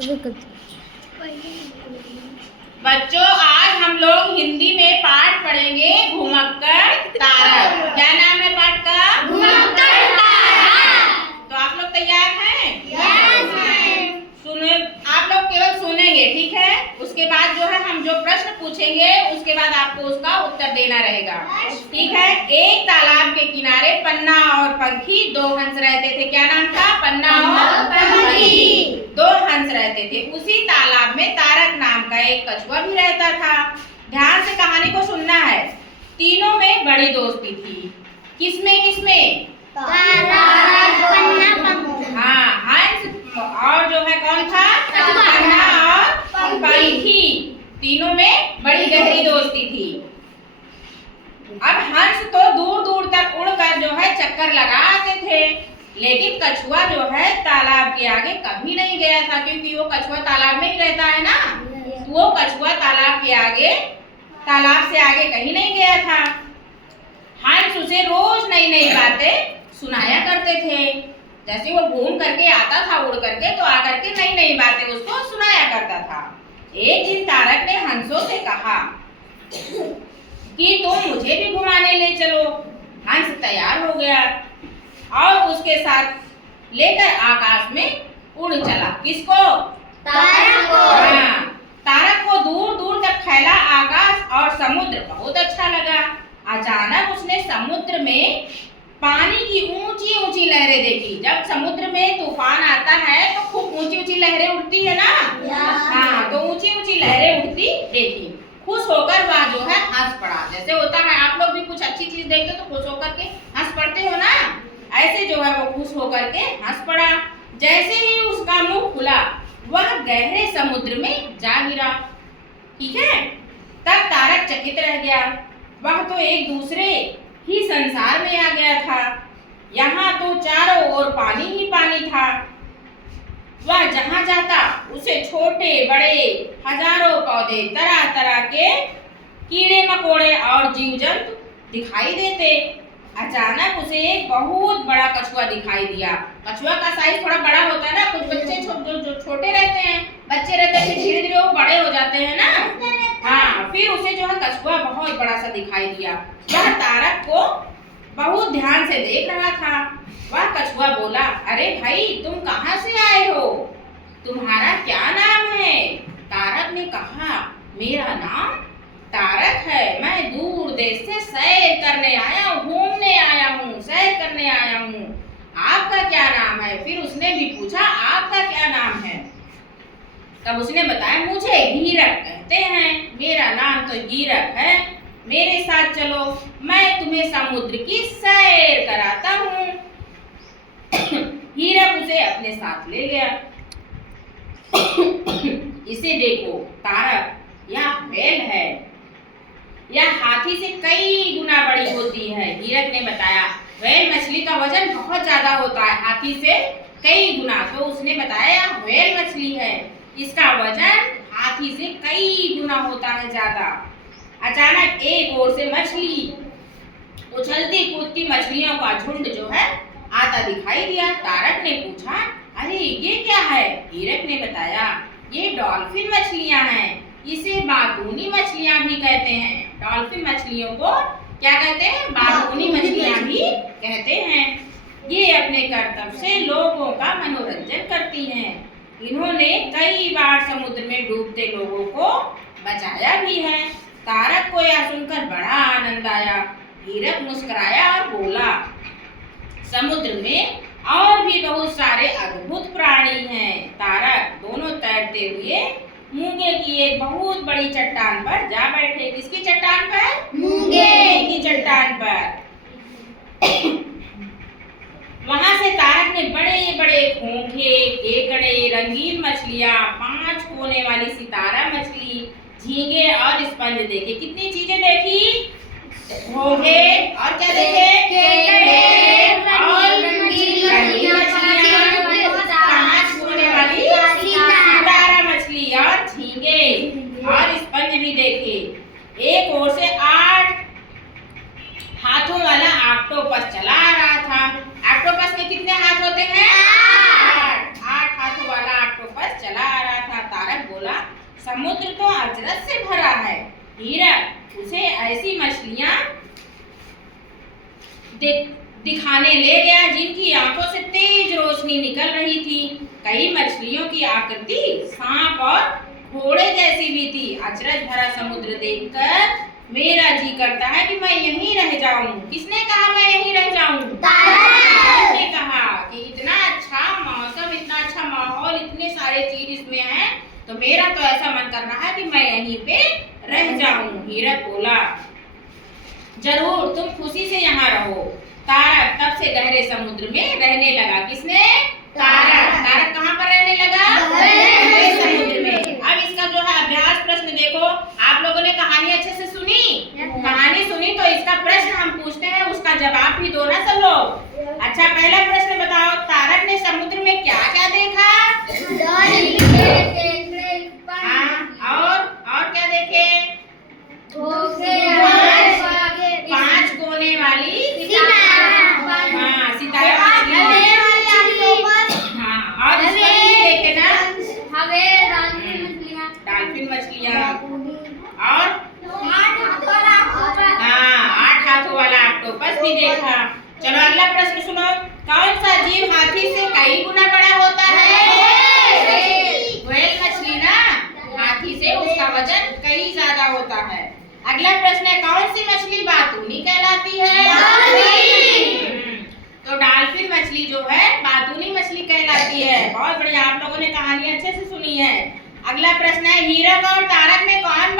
बच्चों, आज हम लोग हिंदी में पाठ पढ़ेंगे घुमक्कड़ तारक। क्या नाम है पाठ का? घुमक्कड़ तारक। तो आप लोग तैयार हैं? Yes ma'am. सुने, आप लोग केवल सुनेंगे, ठीक है? उसके बाद जो है हम जो प्रश्न पूछेंगे उसके बाद आपको उसका उत्तर देना रहेगा, ठीक है? एक तालाब के किनारे पन्ना और पंखी दो हंस रहते थे। क्या नाम था? पन्ना और पंखी। दो हंस रहते थे। उसी तालाब में तारक नाम का एक कछुआ भी रहता था। ध्यान से कहानी को सुनना है। तीनों में बड़ी दोस्ती थी। किसमें किसमें? तारक, पन्ना, पंखी। हाँ, हंस और जो है कौन था? पन्ना और पंखी। तीनों में बड़ी गहरी दोस्ती थी। अब हंस तो दूर दूर तक उड़कर जो है चक्कर लगाते थे, लेकिन कछुआ जो है तालाब के आगे कभी नहीं गया था, क्योंकि वो कछुआ तालाब में ही रहता है ना। वो कछुआ तालाब के आगे, तालाब से आगे कहीं नहीं गया था। हंस उसे रोज नई नई बातें सुनाया करते थे। जैसे वो घूम करके आता था उड़ करके, तो आकर के नई नई बातें उसको सुनाया करता था। एक दिन तारक ने हंसों से कहा कि तुम मुझे भी घुमाने ले चलो। हंस तैयार हो गया और उसके साथ लेकर आकाश में उड़ चला। किसको? तारक को। हाँ, तारक को दूर दूर तक फैला आकाश और समुद्र बहुत अच्छा लगा। अचानक उसने समुद्र में पानी की ऊंची ऊंची लहरें देखी। जब समुद्र में तूफान आता है तो खूब ऊंची ऊंची लहरें उठती है ना। हाँ, तो ऊंची ऊंची लहरें उठती देखी। खुश होकर वह जो है हंस पड़ा। जैसे होता है, आप लोग भी कुछ अच्छी चीज देखते हो तो खुश होकर के हंस पड़ते हो ना, ऐसे जो है वो खुश होकर के हंस पड़ा। जैसे ही उसका मुंह खुला वह गहरे समुद्र में जा गिरा। ठीक है, तब तारक चकित रह गया। वह तो एक दूसरे ही संसार में आ गया था। यहाँ तो चारों ओर पानी ही पानी था। वह जहाँ जाता उसे छोटे बड़े हजारों पौधे, तरह तरह के कीड़े मकोड़े और जीव जंतु दिखाई देते। अचानक उसे एक बहुत बड़ा कछुआ दिखाई दिया। कछुआ का साइज थोड़ा बड़ा होता है ना। कुछ बच्चे जो छोटे रहते हैं, बच्चे रहते हैं, फिर धीरे धीरे वो बड़े हो जाते हैं ना। हाँ, फिर उसे जो है कछुआ बहुत बड़ा सा दिखाई दिया। वह तारक को बहुत ध्यान से देख रहा था। वह कछुआ बोला, अरे भाई, तुम कहाँ से आए हो? तुम्हारा क्या नाम है? तारक ने कहा, मेरा नाम तारक है। मैं दूर देश से सैर करने आया हूँ, घूमने आया हूँ, सैर करने आया हूँ। आपका क्या नाम है? फिर उसने भी पूछा, आपका क्या नाम है? तब उसने बताया, मुझे हीरक कहते हैं। मेरा नाम तो हीरक है। मेरे साथ चलो, मैं तुम्हें समुद्र की सैर कराता हूँ। हीरक उसे अपने साथ ले गया। इसे देखो तारक, यह व्हेल है। यह हाथी से कई गुना बड़ी होती है। हीरक ने बताया, व्हेल मछली का वजन बहुत ज्यादा होता है, हाथी से कई गुना। तो उसने बताया, यह व्हेल मछली है, इसका वजन हाथी से कई गुना होता है ज्यादा। अचानक एक ओर से मछली, उछलती कूदती मछलियों का झुंड जो है आता दिखाई दिया। तारक ने पूछा, अरे ये क्या है? हीरक ने बताया, ये डॉल्फिन मछलियां हैं। इसे बातूनी मछलियां भी कहते हैं। डॉल्फिन मछलियों को क्या कहते हैं? बातूनी मछलियां भी कहते हैं। ये अपने करतब से लोगों का मनोरंजन करती हैं। इन्होंने कई बार समुद्र में डूबते लोगों को बचाया भी है। तारक को यह सुनकर बड़ा आनंद आया। हीरक मुस्कुराया और बोला, समुद्र में और भी बहुत सारे अद्भुत प्राणी हैं। तारक दोनों तैरते हुए मूंगे की एक बहुत बड़ी चट्टान पर जा बैठे। किसकी चट्टान पर? मूंगे की चट्टान पर। वहां से तारक ने बड़े बड़े घोंघे, केकड़े, रंगीन मछलियां, 5 कोने वाली सितारा मछली, झींगे और स्पंज देखे। कितनी चीजें देखी? घोंघे और क्या देखे? केकड़े और रंगीन मछलियां, 5 कोने वाली सितारा मछली और झींगे और स्पंज भी देखे। एक ओर से 8 हाथों वाला ऑक्टोपस चला आ रहा था। ऑक्टोपस के कितने हाथ होते हैं? 8 हाथों वाला ऑक्टोपस चला आ रहा समुद्र तो अजरत से भरा है। हीरक उसे ऐसी मछलियां दिखाने ले गया जिनकी आंखों से तेज रोशनी निकल रही थी। कई मछलियों की आकृति सांप और घोड़े जैसी भी थी। अचरज भरा समुद्र देखकर मेरा जी करता है कि मैं यहीं रह जाऊं। किसने कहा मैं यहीं रह जाऊं? तारा ने कहा कि इतना अच्छा मौसम, इतना अच्छा माहौल, इतने सारे चीज इसमें हैं, तो मेरा तो ऐसा मन कर रहा है कि मैं यहीं पे रह जाऊं। हीरक बोला जरूर, तुम खुशी से यहाँ रहो। तारक तब से गहरे समुद्र में रहने लगा। किसने? तारक। तारक कहाँ पर रहने लगा? गहरे समुद्र में। अब इसका जो है अभ्यास प्रश्न देखो। आप लोगों ने कहानी अच्छे से सुनी? कहानी सुनी तो इसका प्रश्न हम पूछते हैं, उसका जवाब भी दो ना सब लोग। अच्छा, पहला प्रश्न बताओ, तारक ने समुद्र में क्या क्या देखा? और क्या देखे? 5 कोने वाली सितारा मछली। और देखे ना डॉल्फिन मछलियाँ और 8 हाथों वाला ऑक्टोपस भी देखा। चलो अगला प्रश्न सुनो। कौन सा जीव हाथी से कई गुना बड़ा होता है? व्हेल मछली ना, हाथी से उसका वजन कई ज्यादा होता है। अगला प्रश्न है, कौन सी मछली बातूनी कहलाती है? तो डॉल्फिन मछली जो है बातूनी मछली कहलाती है। बहुत बढ़िया, आप लोगों ने कहानी अच्छे से सुनी है। अगला प्रश्न है, हीरक और तारक में कौन